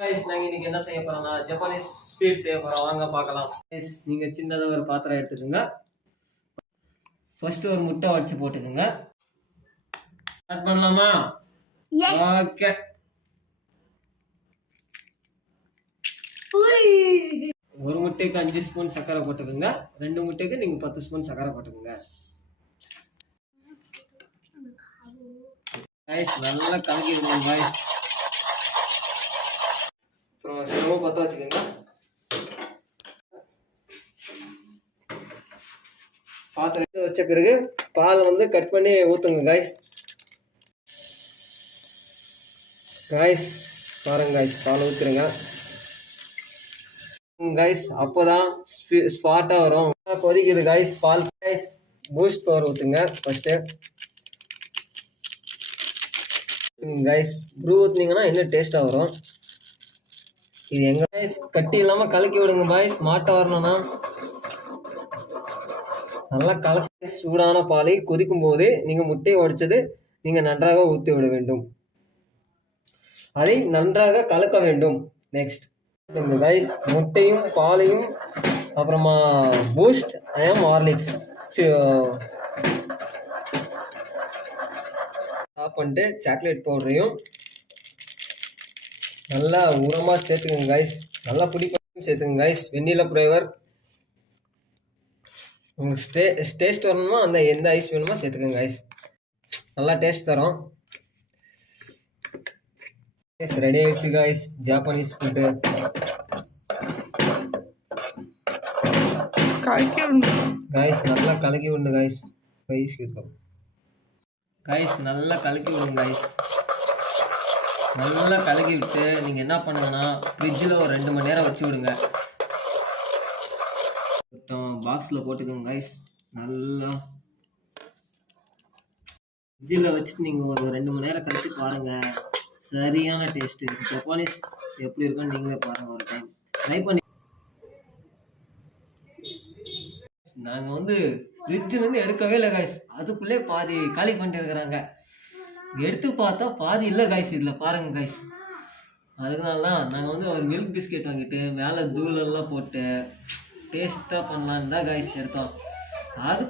நாங்கள் இன்னைக்கு என்ன செய்ய போறோம்னா ஜப்பானீஸ் ஸ்வீட் செய்ய போறோம். வாங்க பார்க்கலாம். நீங்க சின்னதாக ஒரு பாத்திரம் எடுத்துக்கோங்க. ஃபர்ஸ்ட் ஒரு முட்டை உடைச்சு போட்டுக்கோங்க. ஸ்டார்ட் பண்ணலாமா? ஓகே. ஒரு முட்டைக்கு 5 ஸ்பூன் சர்க்கரை போட்டுக்கோங்க. 2 முட்டைக்கு நீங்க 10 ஸ்பூன் சர்க்கரை போட்டுக்கோங்க. நல்லா கலக்கி விடுங்க காய்ஸ். அப்புறம் ஸ்டவ் பற்ற வச்சுக்கோங்க. பாத்திரம் வச்ச பிறகு பால் கட் பண்ணி ஊற்றுங்க காய்ஸ். பாருங்க காய்ஸ், பால் ஊற்றுருங்க காய்ஸ். அப்போதான் ஸ்பாட்டாக வரும். கொதிக்குது காய்ஸ் பால். காய்ஸ் பூஸ்ட் பவர் ஊற்றுங்க ஃபர்ஸ்ட்டு காய்ஸ். ப்ரூ ஊற்றுனீங்கன்னா இன்னும் டேஸ்ட்டாக வரும். இது எங்க காய்ஸ் கட்டி இல்லாமல் கலக்கி விடுங்க காய்ஸ். ஸ்மார்ட்டாக வரணும்னா நல்லா கலக்கி சூடான பாலை கொதிக்கும் போது நீங்கள் முட்டையை உடைச்சது நீங்கள் நன்றாக ஊற்றி விட வேண்டும். அதை நன்றாக கலக்க வேண்டும். நெக்ஸ்ட் கைஸ் முட்டையும் பாலையும் அப்புறமா பூஸ்ட் ஹார்லிக்ஸ் ஸ்டாப் பண்ணிட்டு சாக்லேட் பவுடரையும் நல்லா உரமாக சேர்த்துக்கோங்க கைஸ். நல்லா பிடிப்பையும் சேர்த்துக்கோங்க கைஸ். வெண்ணிலா ஃப்ளேவர் உங்களுக்கு டேஸ்ட் வரணுமா அந்த எந்த ஐஸ் வேணுமோ சேர்த்துக்கோங்க கைஸ். நல்லா டேஸ்ட் தரும். ரெடி ஆயிடுச்சு கைஸ் ஜாப்பனீஸ் ஃபுட்டு. கைஸ் நல்லா கலக்கி விடுங்க கைஸ். நல்லா கலக்கி விடுங்க கைஸ். நல்லா கலக்கி விட்டு நீங்கள் என்ன பண்ணுங்கன்னா ஃப்ரிட்ஜில் ஒரு 2 மணி நேரம் வச்சு விடுங்க. பாக்ஸில் போட்டுக்கோங்க கைஸ். நல்லா ஃப்ரிட்ஜில் வச்சுட்டு நீங்கள் ஒரு 2 மணி நேரம் கழிச்சு பாருங்கள். சரியான டேஸ்ட்டு. ஜப்பானீஸ் எப்படி இருக்குன்னு நீங்களே பாருங்கள். ஒரு டைம் ட்ரை பண்ணி. நாங்கள் ஃப்ரிட்ஜிலேருந்து எடுக்கவே இல்லை காய்ஸ். அதுக்குள்ளே பாதி காலி பண்ணிட்டு இருக்கிறாங்க. எடுத்து பார்த்தா பாதி இல்லை காய்ஸ். இதில் பாருங்கள் காய்ஸ். அதனால தான் நாங்கள் ஒரு மில்க் பிஸ்கெட் வாங்கிட்டு மேலே தூளெல்லாம் போட்டு டேஸ்ட்டாக பண்ணலான்னு தான் காய்ஸ் எடுத்தோம். அது